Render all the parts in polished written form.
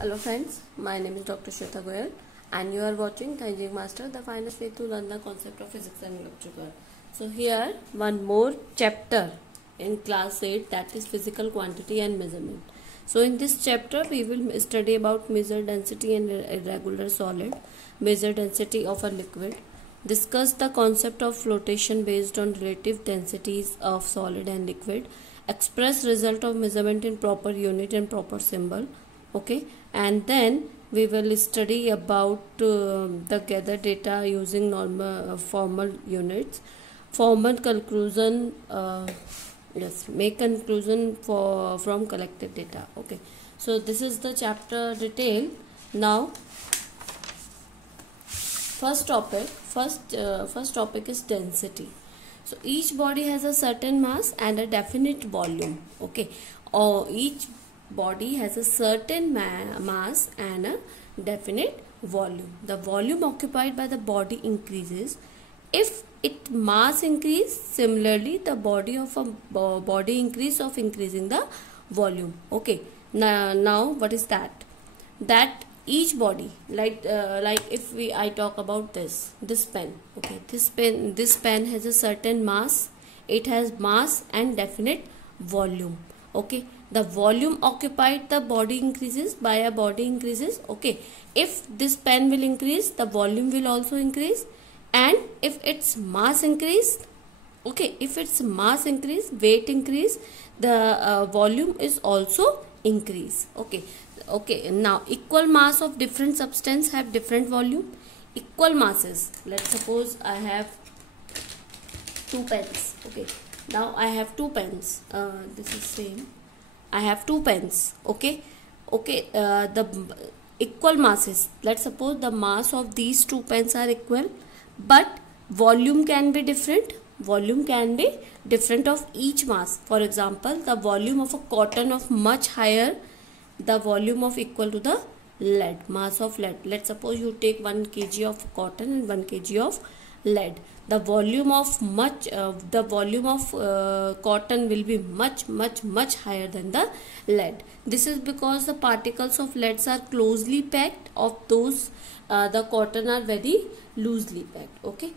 Hello friends, my name is Dr. Shweta Goyal and you are watching the Engineering Master, the finest way to learn the concept of physics and electrical. So here one more chapter in class 8, that is physical quantity and measurement. So in this chapter we will study about measure density in irregular solid, measure density of a liquid, discuss the concept of flotation based on relative densities of solid and liquid, express result of measurement in proper unit and proper symbol. Okay, and then we will study about the gather data using normal formal units, formal conclusion, make conclusion from collected data. Okay, so this is the chapter detail. Now first topic is density. So each body has a certain mass and a definite volume. Okay, or each body has a certain mass and a definite volume. The volume occupied by the body increases if its mass increase. Similarly, the body of a body increase of increasing the volume. Okay, now what is that? That each body, like if I talk about this pen. Okay, this pen has a certain mass. It has mass and definite volume. Okay, the volume occupied the body increases by a body increases. Okay, if this pen will increase, the volume will also increase, and if its mass increase, okay, if its mass increase, weight increase, the volume is also increase. Okay, now equal mass of different substance have different volume. Equal masses, let's suppose I have two pens. Okay, now I have two pens. This is same. I have two pens. Okay, the equal masses. Let's suppose the mass of these two pens are equal, but volume can be different. Volume can be different of each mass. For example, the volume of a cotton of much higher the volume of equal to the lead, mass of lead. Let's suppose you take 1 kg of cotton and 1 kg of lead. The volume of cotton will be much higher than the lead. This is because the particles of leads are closely packed. Of those, the cotton are very loosely packed. Okay,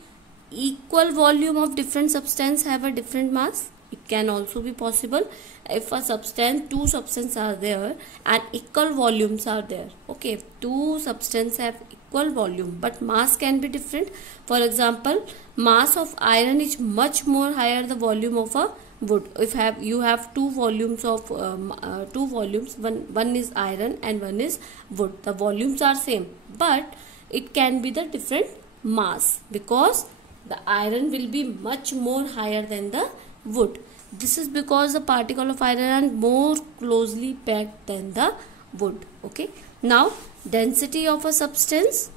equal volume of different substance have a different mass. It can also be possible if a substance, two substances are there and equal volumes are there. Okay, if two substances have equal volume but mass can be different. For example, mass of iron is much more higher the volume of a wood. If you have two volumes of one is iron and one is wood, the volumes are same, but it can be the different mass because the iron will be much more higher than the wood. This is because the particle of iron are more closely packed than the wood. Okay, now density of a substance,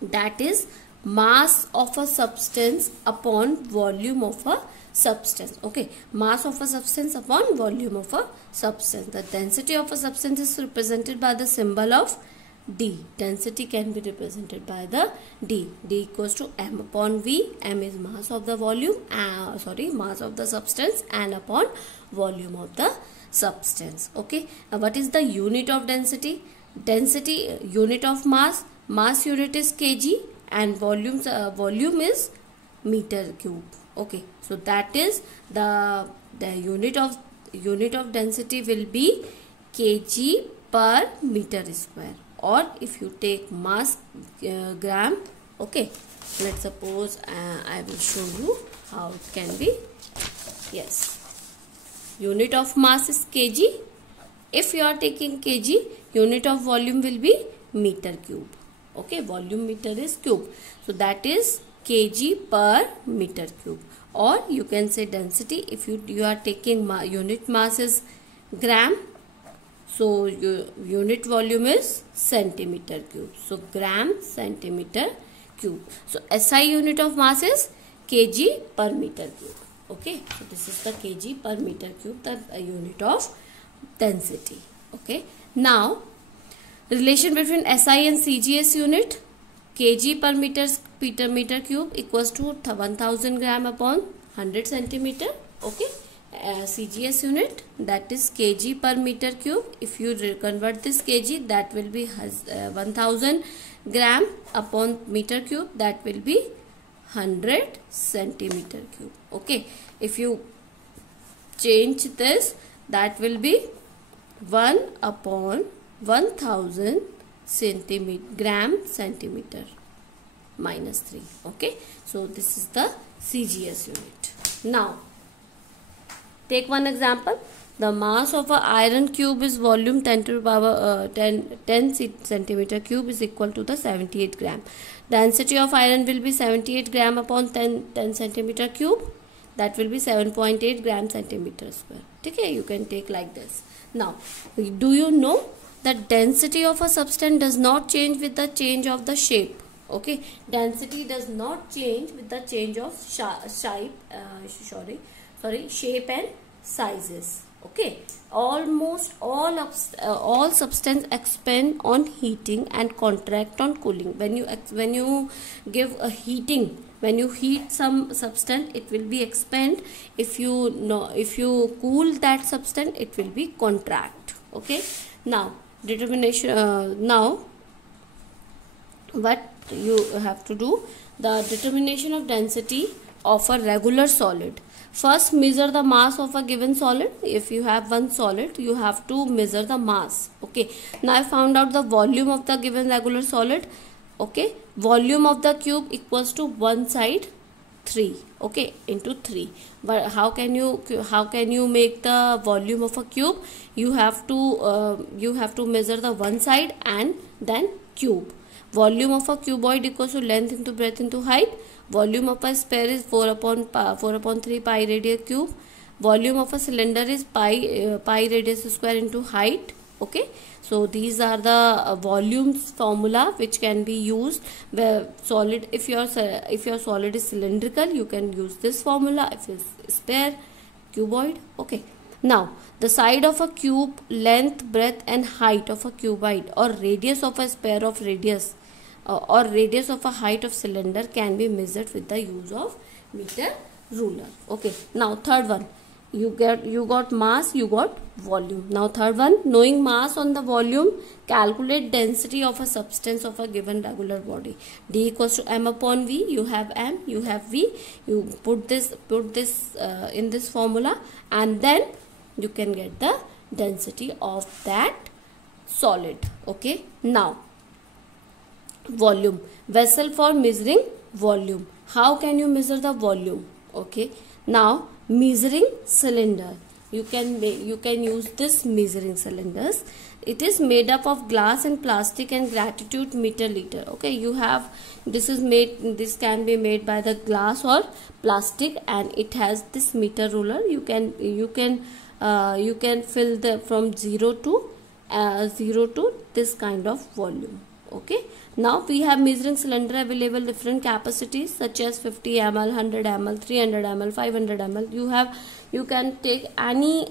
that is mass of a substance upon volume of a substance. Okay, mass of a substance upon volume of a substance. The density of a substance is represented by the symbol of D. Density can be represented by the D. D equals to M upon V. M is mass of the volume, mass of the substance, and upon volume of the substance. Okay, now what is the unit of density? Density, unit of mass. Mass unit is kg and volume is meter cube. Okay, so that is the unit of density will be kg per meter square. Or if you take mass gram. Okay, let's suppose I will show you how it can be. Yes, unit of mass is kg. If you are taking kg, unit of volume will be meter cube. Okay, volume meter is cube, so that is kg per meter cube. Or you can say density if you are taking unit mass is gram, so unit volume is centimeter cube. So gram centimeter cube. So SI unit of mass is kg per meter cube. Okay, so this is the kg per meter cube, the unit of density. Okay, now relation between SI and CGS unit. Kg per meter cube equals to 1000 gram upon 100 centimeter. Okay, CGS unit, that is kg per meter cube. If you convert this kg, that will be 1000 gram upon meter cube, that will be 100 centimeter cube. Okay, if you change this, that will be 1 upon 1000 gram centimeter minus 3. Okay, so this is the CGS unit. Now take one example. The mass of a iron cube is volume 10 to the power 10 centimeter cube is equal to the 78 gram. Density of iron will be 78 gram upon 10 centimeter cube. That will be 7.8 gram centimeter square. Okay, you can take like this. Now, do you know that density of a substance does not change with the change of the shape? Okay, density does not change with the change of shape and sizes. Okay, almost all substance expand on heating and contract on cooling. When you give a heating, when you heat some substance, it will be expand. If you cool that substance, it will be contract. Okay, now determination. Now what you have to do, the determination of density of a regular solid. First, measure the mass of a given solid. If you have one solid, you have to measure the mass. Okay, now I found out the volume of the given regular solid. Okay, volume of the cube equals to one side 3, okay, into 3. But how can you make the volume of a cube? You have to measure the one side and then cube. Volume of a cuboid equals to length into breadth into height. Volume of a sphere is 4 upon 3 pi radius cube. Volume of a cylinder is pi radius square into height. Okay, so these are the volumes formula which can be used where solid, if your solid is cylindrical, you can use this formula. If it's sphere, cuboid. Okay, now the side of a cube, length, breadth and height of a cuboid, or radius of a sphere of radius or radius of a height of cylinder can be measured with the use of meter ruler. Okay, now third one, you got mass, you got volume. Now third one, knowing mass on the volume, calculate density of a substance of a given regular body. D equals to m upon v. You have m, you have v. You put this in this formula, and then you can get the density of that solid. Okay, now volume, vessel for measuring volume. How can you measure the volume? Okay, now measuring cylinder, you can use this measuring cylinders. It is made up of glass and plastic and gratitude meter liter. Okay, you have this can be made by the glass or plastic, and it has this meter ruler. You can fill the from 0 to this kind of volume. Okay, now we have measuring cylinder available different capacities such as 50 ml, 100 ml, 300 ml, 500 ml. You can take any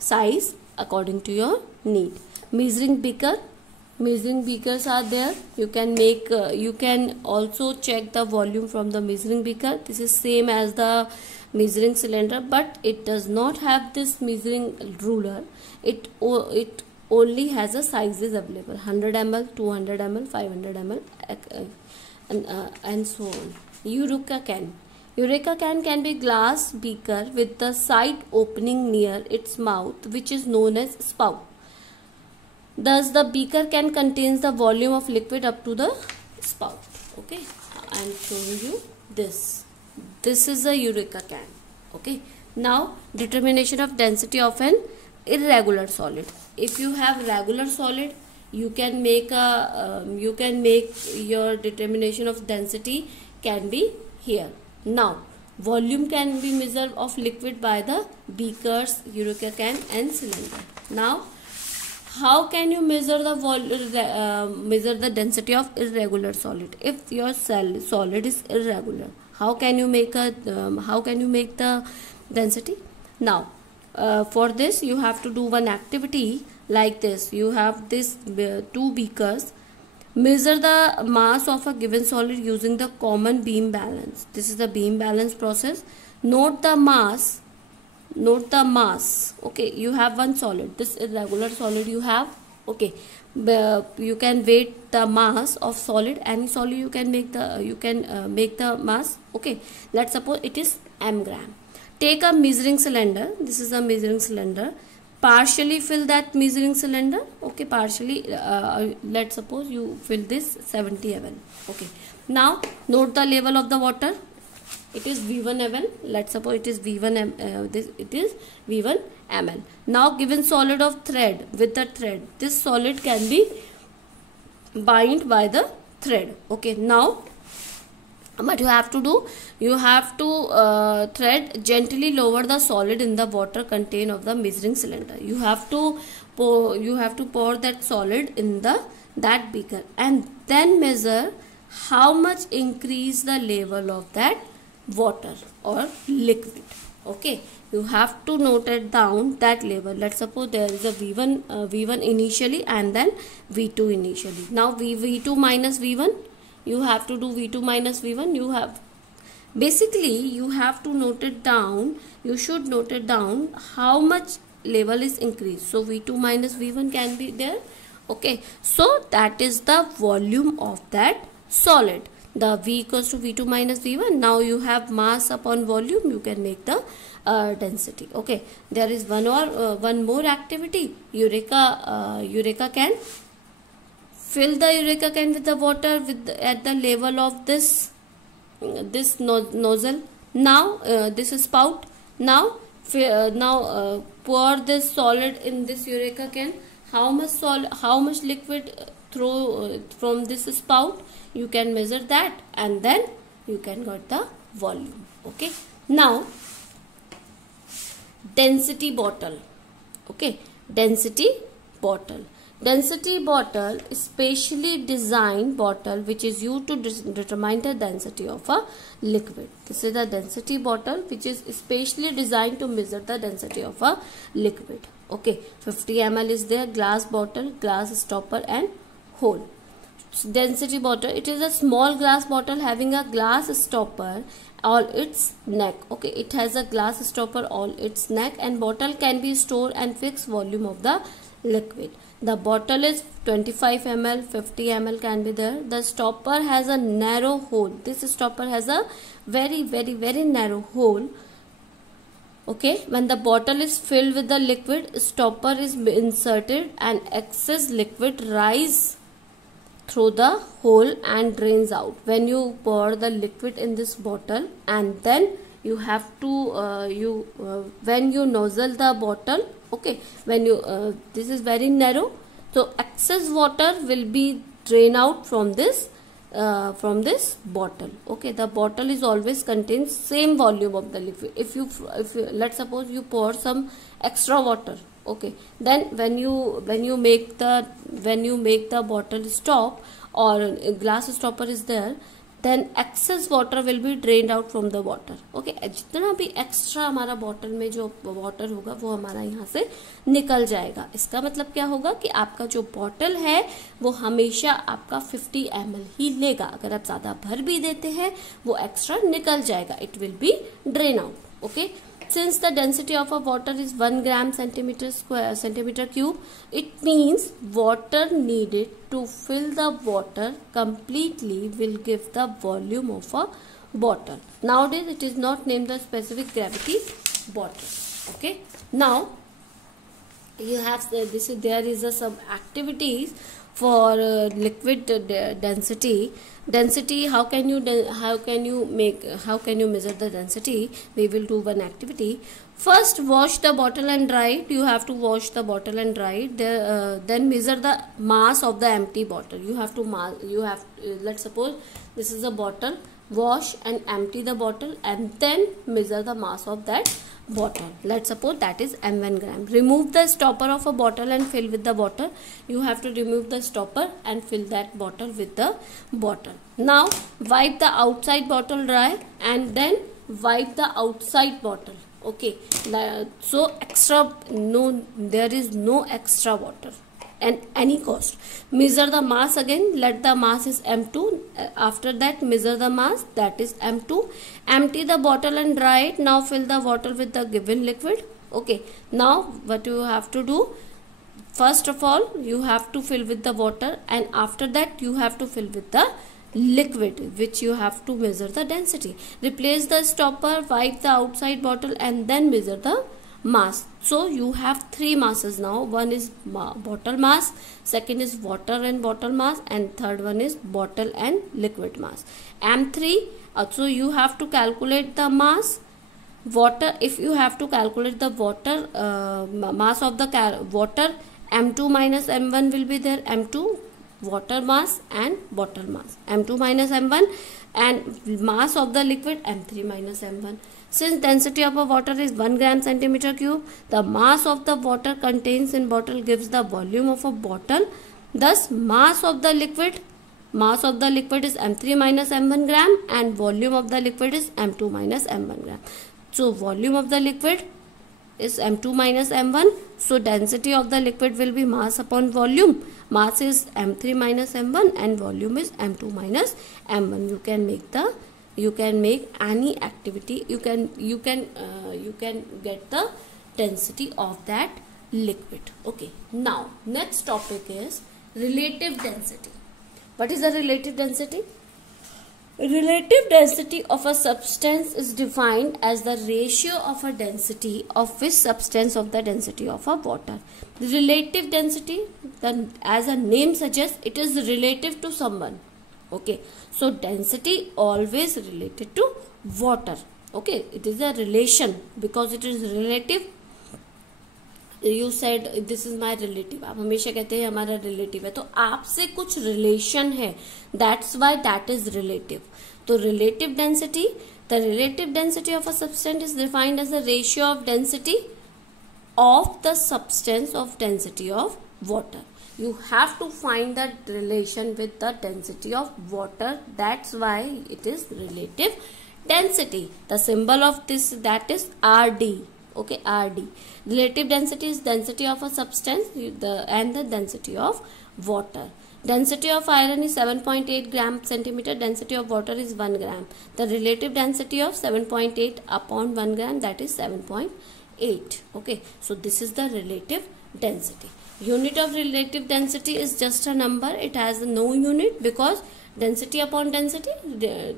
size according to your need. Measuring beaker, measuring beakers are there. You can also check the volume from the measuring beaker. This is same as the measuring cylinder, but it does not have this measuring ruler. It only has a sizes available: 100 ml, 200 ml, 500 ml, and so on. Eureka can. Eureka can be glass beaker with the side opening near its mouth, which is known as spout. Thus, the beaker can contains the volume of liquid up to the spout. Okay, I am showing you this. This is a Eureka can. Okay, now determination of density of an irregular solid. If you have regular solid, you can make your determination of density can be here. Now volume can be measured of liquid by the beakers, Eureka can and cylinder. Now how can you measure the density of irregular solid? If your solid is irregular, how can you make the density? Now for this you have to do one activity like this. You have this two beakers. Measure the mass of a given solid using the common beam balance. This is the beam balance process. note the mass. Note the mass. Okay, you have one solid. This irregular solid you have. Okay, you can weight the mass of solid. Any solid you can make the mass. Okay, let's suppose it is m gram. Take a measuring cylinder. This is a measuring cylinder. Partially fill that measuring cylinder. Okay, partially. Let's suppose you fill this 70 ml. Okay. Now note the level of the water. It is V1 ml. Let's suppose it is V1 it is V1 ml. Now given solid of thread with the thread, this solid can be bind by the thread. Okay. Now what you have to do, you have to thread gently lower the solid in the water contained of the measuring cylinder. You have to pour that solid in that beaker and then measure how much increase the level of that water or liquid. Okay, you have to note it down that level. Let's suppose there is a V1 initially and then V2 initially. Now V2 minus V1, you have to do V2 minus V1. You have to note it down. You should note it down how much level is increased. So V2 minus V1 can be there. Okay, so that is the volume of that solid. The V equals to V2 minus V1. Now you have mass upon volume. You can make the density. Okay, there is one more activity. Eureka can. Fill the Eureka can with the water at the level of this nozzle. Now this is spout. Now pour this solid in this Eureka can. How much liquid from this spout? You can measure that and then you can get the volume. Okay. Now density bottle. Okay, density bottle. Density bottle is specially designed bottle which is used to determine the density of a liquid. This is the density bottle which is specially designed to measure the density of a liquid. Okay, 50 ml is there, glass bottle, glass stopper and hole. Density bottle, it is a small glass bottle having a glass stopper all its neck. Okay, it has a glass stopper all its neck and bottle can be stored and fixed volume of the liquid. The bottle is 25 ml, 50 ml can be there. The stopper has a narrow hole. This stopper has a very narrow hole. Okay, when the bottle is filled with the liquid, stopper is inserted and excess liquid rise through the hole and drains out. When you pour the liquid in this bottle and then you have to when you nozzle the bottle, okay, when you this is very narrow, so excess water will be drained out from this bottle. Okay, the bottle is always contains same volume of the liquid. If you let's suppose you pour some extra water, okay, then when you make the bottle stop or a glass stopper is there, then excess water will be drained out from the water. Okay, जितना भी extra हमारा bottle में जो water होगा वो हमारा यहाँ से निकल जाएगा. इसका मतलब क्या होगा कि आपका जो बॉटल है वो हमेशा आपका 50 ml ही लेगा. अगर आप ज्यादा भर भी देते हैं वो एक्स्ट्रा निकल जाएगा. It will be drain out. Okay, since the density of a water is 1 gram centimeter cube, it means water needed to fill the water completely will give the volume of a bottle. Nowadays it is not named the specific gravity bottle. Okay, now you have there is some activities for liquid density. How can you measure the density? We will do one activity. First, wash the bottle and dry it. You have to wash the bottle and dry it. Then measure the mass of the empty bottle. Let's suppose this is a bottle. Wash and empty the bottle and then measure the mass of that bottle. Let's suppose that is m1 gram. Remove the stopper of a bottle and fill with the water. You have to remove the stopper and fill that bottle with the bottle. Now wipe the outside bottle dry and then wipe the outside bottle. Okay, so there is no extra water. any cost. Measure the mass again. Let the mass is M2. After that, measure the mass, that is M2. Empty the bottle and dry it. Now fill the bottle with the given liquid. Okay, now what you have to do, first of all you have to fill with the water, and after that you have to fill with the liquid, which you have to measure the density. Replace the stopper, wipe the outside bottle, and then measure the mass. So you have three masses now. One is bottle mass, second is water and bottle mass, and third one is bottle and liquid mass. M3. So you have to calculate the mass. Water, if you have to calculate the water mass of the water, M2 minus M1 will be there. M2 water mass and bottle mass, M2 minus M1, and mass of the liquid, M3 minus M1. Since density of a water is 1 gram centimeter cube, the mass of the water contains in bottle gives the volume of a bottle. Thus mass of the liquid is M3 minus M1 gram, and volume of the liquid is M2 minus M1 gram. So volume of the liquid is M2 minus M1. So density of the liquid will be mass upon volume. Mass is M3 minus M1 and volume is M2 minus M1. You can make any activity. You can get the density of that liquid. Okay. Now next topic is relative density. What is the relative density? Relative density of a substance is defined as the ratio of a density of which substance of the density of a water. The relative density, as a name suggests, it is relative to someone. Okay, so density always related to water. Okay, it is a relation because it is relative. You said this is my relative. आप हमेशा कहते हैं हमारा relative है, तो आपसे कुछ relation है. That's why that is relative. तो relative density, the relative density of a substance is defined as the ratio of density of the substance of density of water. You have to find that relation with the density of water. That's why it is relative density. The symbol of this, that is RD. Okay, RD. Relative density is density of a substance and the density of water. Density of iron is 7.8 gram centimeter. Density of water is 1 gram. The relative density of 7.8 upon 1 gram, that is 7.8. Okay, so this is the relative density. Unit of relative density is just a number. It has no unit because density upon density,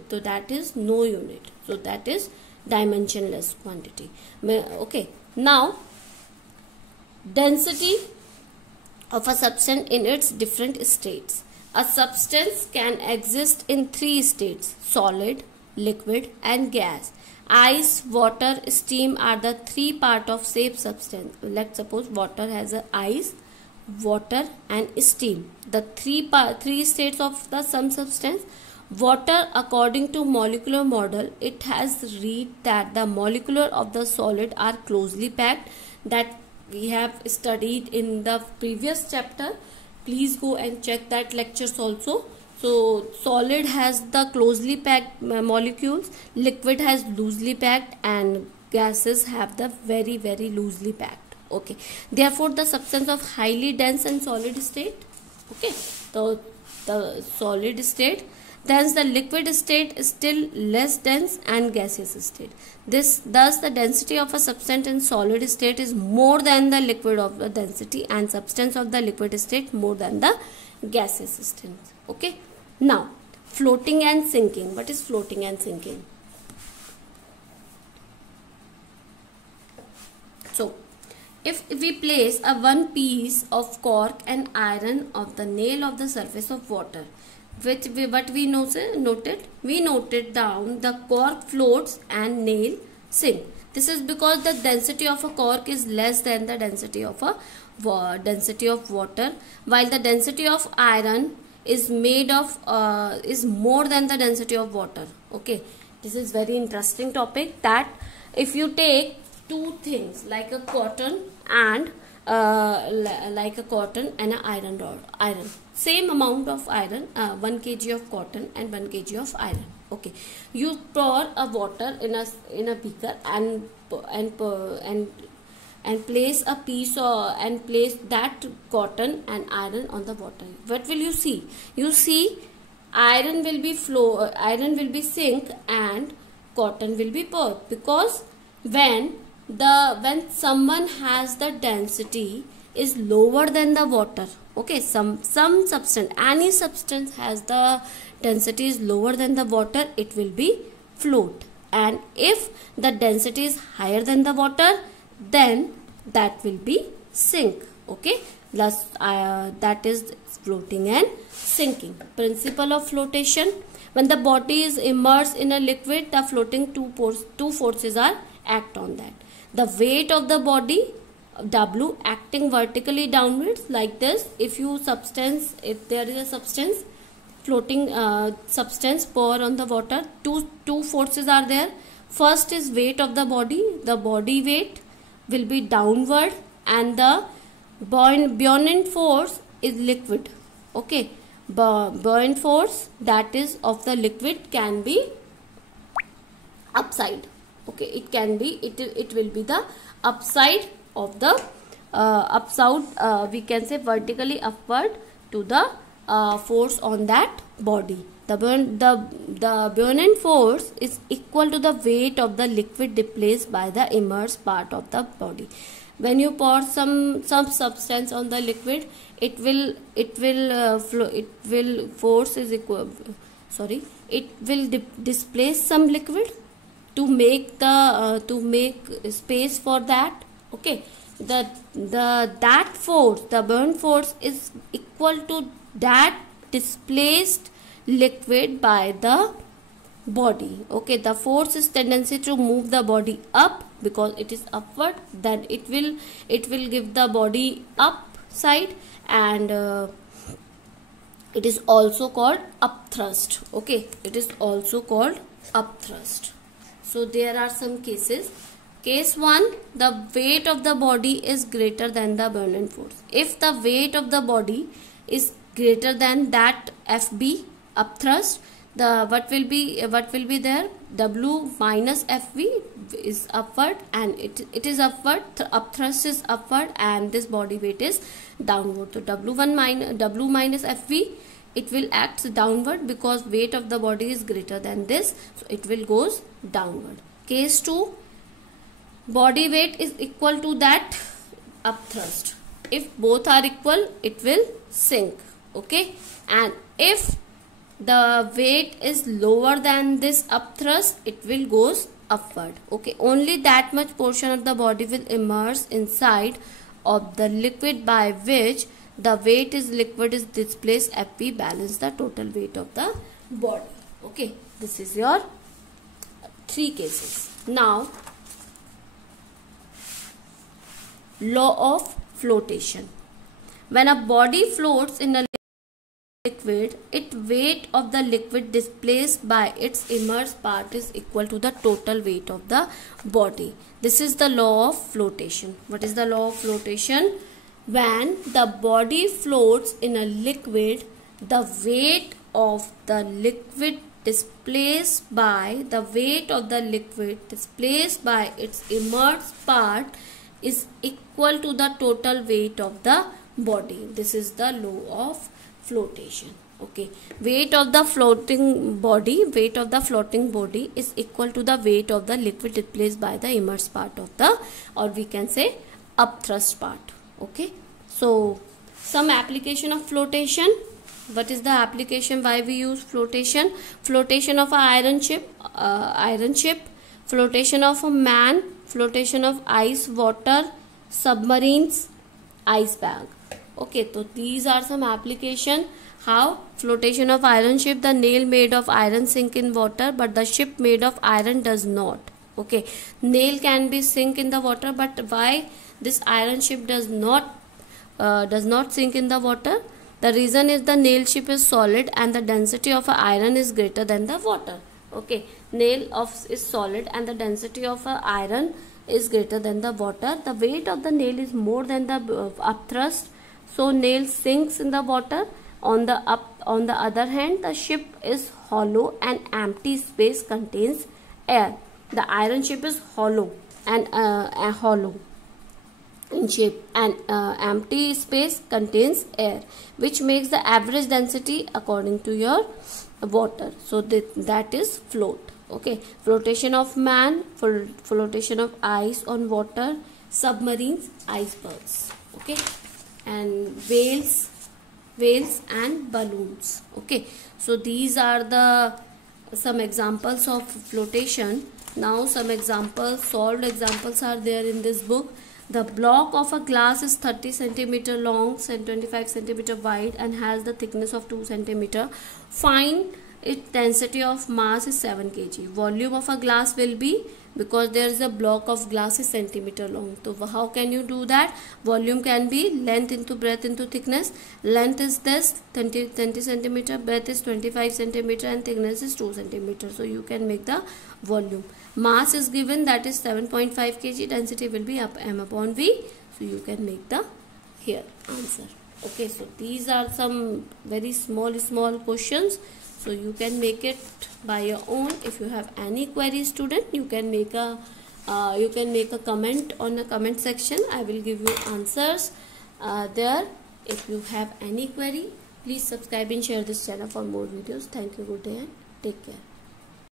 so that is no unit. So that is dimensionless quantity. Okay, now density of a substance in its different states. A substance can exist in 3 states: solid, liquid and gas. Ice, water, steam are the 3 parts of same substance. Let's suppose water has a ice, water and steam. The 3 states of the some substance. Water, according to molecular model, it has read that the molecular of the solid are closely packed. That we have studied in the previous chapter. Please go and check that lectures also. So solid has the closely packed molecules, liquid has loosely packed, and gases have the very loosely packed. Okay, therefore the substance of highly dense and solid state. Okay, so the solid state. Thus the liquid state is still less dense and gaseous state. Thus the density of a substance in solid state is more than the liquid of the density, and substance of the liquid state more than the gaseous state. Okay. Now floating and sinking. What is floating and sinking? So if we place a one piece of cork and iron of the nail of the surface of water, what we noted down the cork floats and nail sink. This is because the density of a cork is less than the density of water, while the density of iron is more than the density of water. Okay, this is very interesting topic, that if you take 2 things like a cotton and an iron rod, same amount of iron, 1 kg of cotton and 1 kg of iron. Okay, you pour a water in a beaker and and place a piece and place that cotton and iron on the water. What will you see? You see iron will be sink and cotton will be pour, because when someone has the density is lower than the water, okay, some substance, any substance has the density is lower than the water, it will be float. And if the density is higher than the water, then that will be sink. Okay, that is floating and sinking. Principle of flotation: when the body is immersed in a liquid, the floating two forces are act on that. The weight of the body, W, acting vertically downwards like this. If there is a substance, floating substance pour on the water, two forces are there. First is weight of the body weight will be downward, and the buoyant force is liquid. Okay, buoyant force, that is of the liquid, can be upside. Okay, it will be the upside of the we can say vertically upward to the force on that body. The buoyant force is equal to the weight of the liquid displaced by the immersed part of the body. When you pour some substance on the liquid, it will displace some liquid to make space for that. Okay, that force, the buoyant force, is equal to that displaced liquid by the body. Okay, the force is tendency to move the body up, because it is upward, then it will give the body upside, and it is also called upthrust. Okay, it is also called upthrust. So there are some cases. Case 1, the weight of the body is greater than the buoyant force. If the weight of the body is greater than that FB, upthrust, what will be there? W minus FV is upward, and it is upward. Upthrust is upward, and this body weight is downward. So W minus FV, it will act downward because weight of the body is greater than this, so it will goes downward. Case 2, body weight is equal to that upthrust. If both are equal, it will sink. Okay, and if the weight is lower than this upthrust, it will goes upward. Okay, only that much portion of the body will immerse inside of the liquid by which the liquid is displaced. FP balance the total weight of the body. Okay, this is your 3 cases. Now, law of flotation. When a body floats in a liquid, its weight of the liquid displaced by its immersed part is equal to the total weight of the body. This is the law of flotation. What is the law of flotation? When the body floats in a liquid, the weight of the liquid displaced by its immersed part is equal to the total weight of the body. This is the law of flotation. Okay, weight of the floating body is equal to the weight of the liquid displaced by the immersed part of the, or we can say, upthrust part. Okay, so some application of flotation. What is the application? Why we use flotation? Flotation of an iron ship, flotation of a man, flotation of ice, water, submarines, ice bag. Okay, so these are some application. How? Flotation of iron ship, the nail made of iron sink in water, but the ship made of iron does not. Okay, nail can be sink in the water, but why this iron ship does not sink in the water? The reason is the nail ship is solid and the density of iron is greater than the water. Okay, nail is solid and the density of iron is greater than the water. The weight of the nail is more than the upthrust, so nail sinks in the water. On the other hand, the ship is hollow and empty space contains air. The iron ship is hollow and hollow. in shape. An empty space contains air, which makes the average density according to your water. So that is float. Okay, flotation of man, flotation of ice on water, submarines, icebergs. Okay, and whales and balloons. Okay, so these are the some examples of flotation. Now some examples, solved examples are there in this book. The block of a glass is 30 centimeter long and 25 centimeter wide and has the thickness of 2 centimeter. Find its density of mass is 7 kg. Volume of a glass will be, because there is a block of glass is centimeter long. So how can you do that? Volume can be length into breadth into thickness. Length is this 20 centimeter, breadth is 25 centimeter and thickness is 2 centimeter. So you can make the volume. Mass is given, that is 7.5 kg. Density will be m upon v. So you can make the here answer. Okay, so these are some very small questions. So you can make it by your own. If you have any query, student, you can make a comment on the comment section. I will give you answers there. If you have any query, please subscribe and share this channel for more videos. Thank you. Good day and take care.